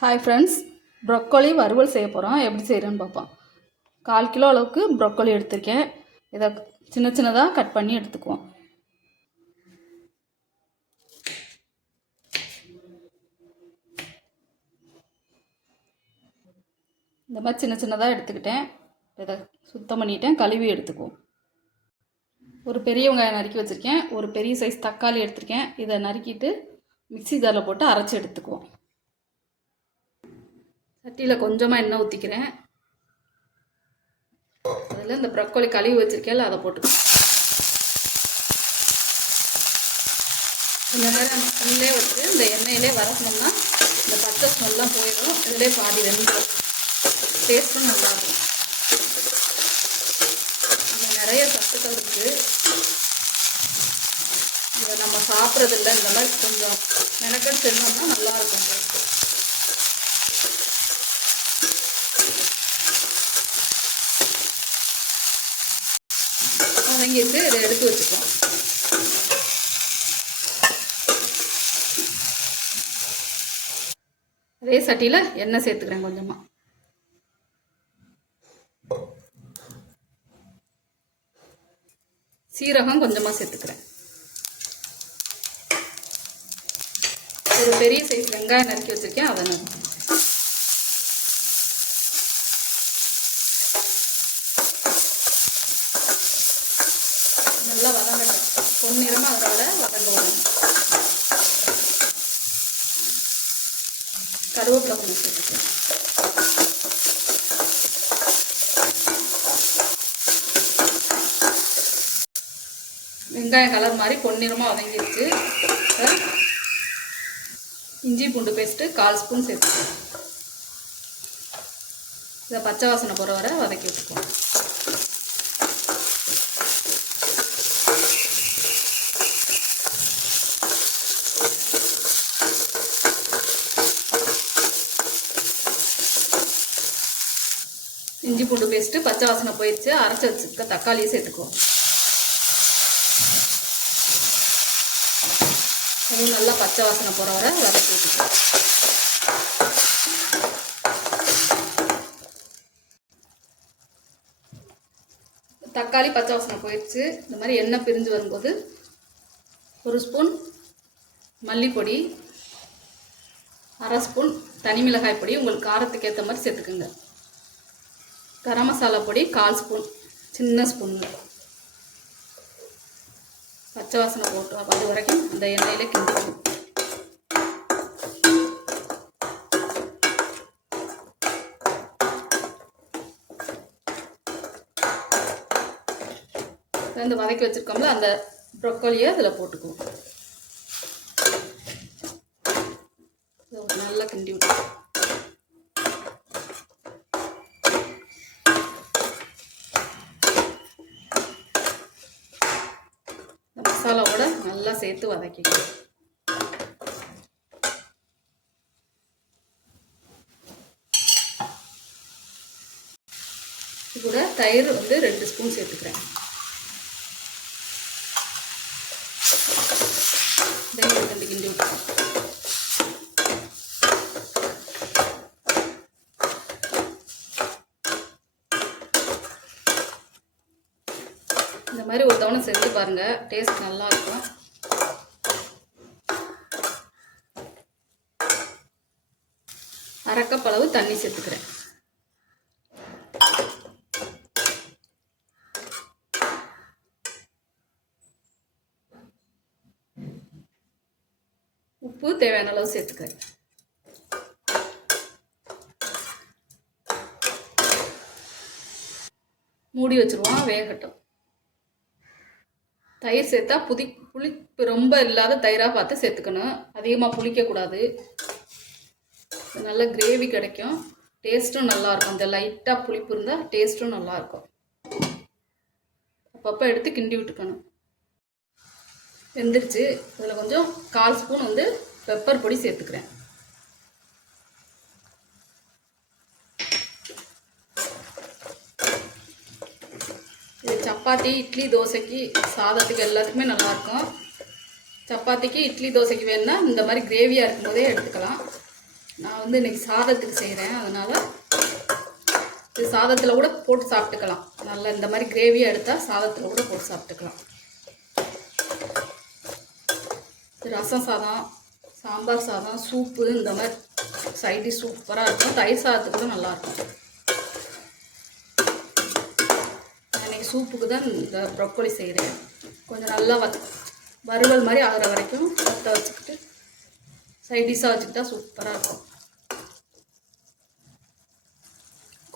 Hi friends broccoli வறுவல் செய்ய போகிறோம் எப்படி செய்கிறேன்னு பார்ப்போம். கால் கிலோ அளவுக்கு ப்ரொக்கோலி எடுத்திருக்கேன். இதை சின்ன சின்னதாக கட் பண்ணி எடுத்துக்குவோம். இந்த மாதிரி சின்ன சின்னதாக எடுத்துக்கிட்டேன். இதை சுத்தம் பண்ணிட்டேன். கழுவி எடுத்துக்குவோம். ஒரு பெரிய வெங்காயம் நறுக்கி வச்சுருக்கேன். ஒரு பெரிய சைஸ் தக்காளி எடுத்திருக்கேன். இதை நறுக்கிட்டு மிக்ஸி ஜாரில் போட்டு அரைச்சி எடுத்துக்குவோம். சட்டியில் கொஞ்சமாக எண்ணெய் ஊற்றிக்கிறேன் அதில் இந்த ப்ரக்கோலி கழுவி வச்சுருக்கேன் அதை போட்டுக்கலாம் கொஞ்ச நேரம் எண்ணெயே வச்சு இந்த எண்ணெயிலே வதக்கணும்னா இந்த பச்சை ஸ்மெல்லாம் போயிடும். இதிலே பாதி வெந்துடும் டேஸ்ட்டும் நல்லாயிருக்கும். இங்கே நிறைய சத்துக்கள் இருக்குது இதை நம்ம சாப்பிட்றதில்ல. இந்த மாதிரி கொஞ்சம் மெனக்கெட்டு செஞ்சோம்னா நல்லாயிருக்கும் டேஸ்ட்டு வதங்கிட்டு இதை எடுத்து வச்சுக்கலாம் அதே சட்டியில் எண்ணெய் சேர்த்துக்கிறேன் கொஞ்சமாக சீரகம் கொஞ்சமாக சேர்த்துக்கிறேன். ஒரு பெரிய சைஸ் வெங்காயம் நறுக்கி வச்சுருக்கேன் அதை நான் நல்லா வதங்கட்டும் பொன்னிறமாக அதோட வதங்க வரும் கருவேப்பிலை கொஞ்சம் சேர்த்துக்கலாம் வெங்காயம் கலர் மாதிரி பொன்னிறமாக வதங்கியிருக்கு. இஞ்சி பூண்டு பேஸ்ட்டு கால் ஸ்பூன் சேர்த்துக்கலாம் இதை பச்சை வாசனை போகிற வரை வதக்கி வச்சுக்குவோம் இஞ்சி பூண்டு பேஸ்ட்டு பச்சை வாசனை போயிடுச்சு. அரைச்சி வச்சுக்க தக்காளியை சேர்த்துக்குவோம் அதுவும் நல்லா பச்சை வாசனை போகிற வரை வதக்கி விட்டுக்குவோம் தக்காளி பச்சை வாசனை போயிடுச்சு. இந்த மாதிரி எண்ணெய் பிரிஞ்சு வரும்போது ஒரு ஸ்பூன் மல்லிப்பொடி அரை ஸ்பூன் தனி மிளகாய் பொடி உங்களுக்கு காரத்துக்கு ஏற்ற மாதிரி சேர்த்துக்குங்க. கரம் மசாலா பொடி கால் ஸ்பூன் சின்ன ஸ்பூன். பச்சை வாசனை போட்டு அது வரைக்கும் அந்த எண்ணெயில் கிண்டிக்கணும். இந்த வதக்கி வச்சுருக்கோம்ல அந்த ப்ரொக்கோலியை அதில் போட்டுக்குவோம் இதை ஒரு நல்லா கிண்டி விட்டு இந்த மசாலாவோட நல்லா சேர்த்து வதக்கிக்கலாம் கூட தயிர் வந்து ரெண்டு ஸ்பூன் சேர்த்துக்கிறேன். தயிர் ரெண்டு கிண்டி விட்டுறேன் இந்த மாதிரி ஒரு தவணை செஞ்சு பாருங்க. டேஸ்ட் நல்லா இருக்கும். அரைக்கப் அளவு தண்ணி சேர்த்துக்கிறேன். உப்பு தேவையான அளவு சேர்த்துக்கிறேன். மூடி வச்சிருவோம். வேகட்டும். தயிர் சேர்த்தா புதி புளிப்பு ரொம்ப இல்லாத தயிராக பார்த்து சேர்த்துக்கணும். அதிகமாக புளிக்கக்கூடாது நல்ல கிரேவி கிடைக்கும். டேஸ்ட்டும் நல்லாயிருக்கும் இந்த லைட்டாக புளிப்பு இருந்தால் டேஸ்ட்டும் நல்லாயிருக்கும் அப்பப்போ எடுத்து கிண்டி விட்டுக்கணும். வெந்துருச்சு. இதில் கொஞ்சம் கால் ஸ்பூன் வந்து பெப்பர் பொடி சேர்த்துக்கிறேன் இது சப்பாத்தி இட்லி தோசைக்கு சாதத்துக்கு எல்லாத்துக்குமே நல்லாயிருக்கும். சப்பாத்திக்கு இட்லி தோசைக்கு வேணும்னா இந்த மாதிரி கிரேவியாக இருக்கும் போதே எடுத்துக்கலாம். நான் வந்து இன்றைக்கி சாதத்துக்கு செய்கிறேன் அதனால் இது சாதத்தில் கூட போட்டு சாப்பிட்டுக்கலாம். நல்லா இந்த மாதிரி கிரேவியாக எடுத்தால் சாதத்தில் கூட போட்டு சாப்பிட்டுக்கலாம். ரசம் சாதம் சாம்பார் சாதம் சூப்பு இந்த மாதிரி சைடி சூப்பராக இருக்கும். தயிர் சாதத்துக்கு கூட நல்லாயிருக்கும். இன்னைக்கு சூப்புக்கு தான் இந்த ப்ரொக்கோலி செய்கிறேன். கொஞ்சம் நல்லா வ வறுவல் மாதிரி ஆகிற வரைக்கும் வத்த வச்சுக்கிட்டு சைடிஷாக வச்சுக்கிட்டா சூப்பராக இருக்கும்.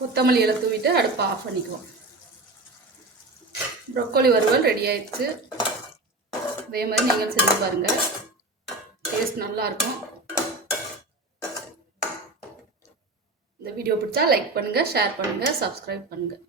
கொத்தமல்லி இலை தூவிட்டு அடுப்பை ஆஃப் பண்ணிக்குவோம். ப்ரொக்கோலி வறுவல் ரெடி ஆயிடுச்சு. அதே மாதிரி நீங்கள் செஞ்சு பாருங்கள் டேஸ்ட் நல்லாயிருக்கும் இந்த வீடியோ பிடிச்சா லைக் பண்ணுங்கள் ஷேர் பண்ணுங்கள் சப்ஸ்கிரைப் பண்ணுங்கள்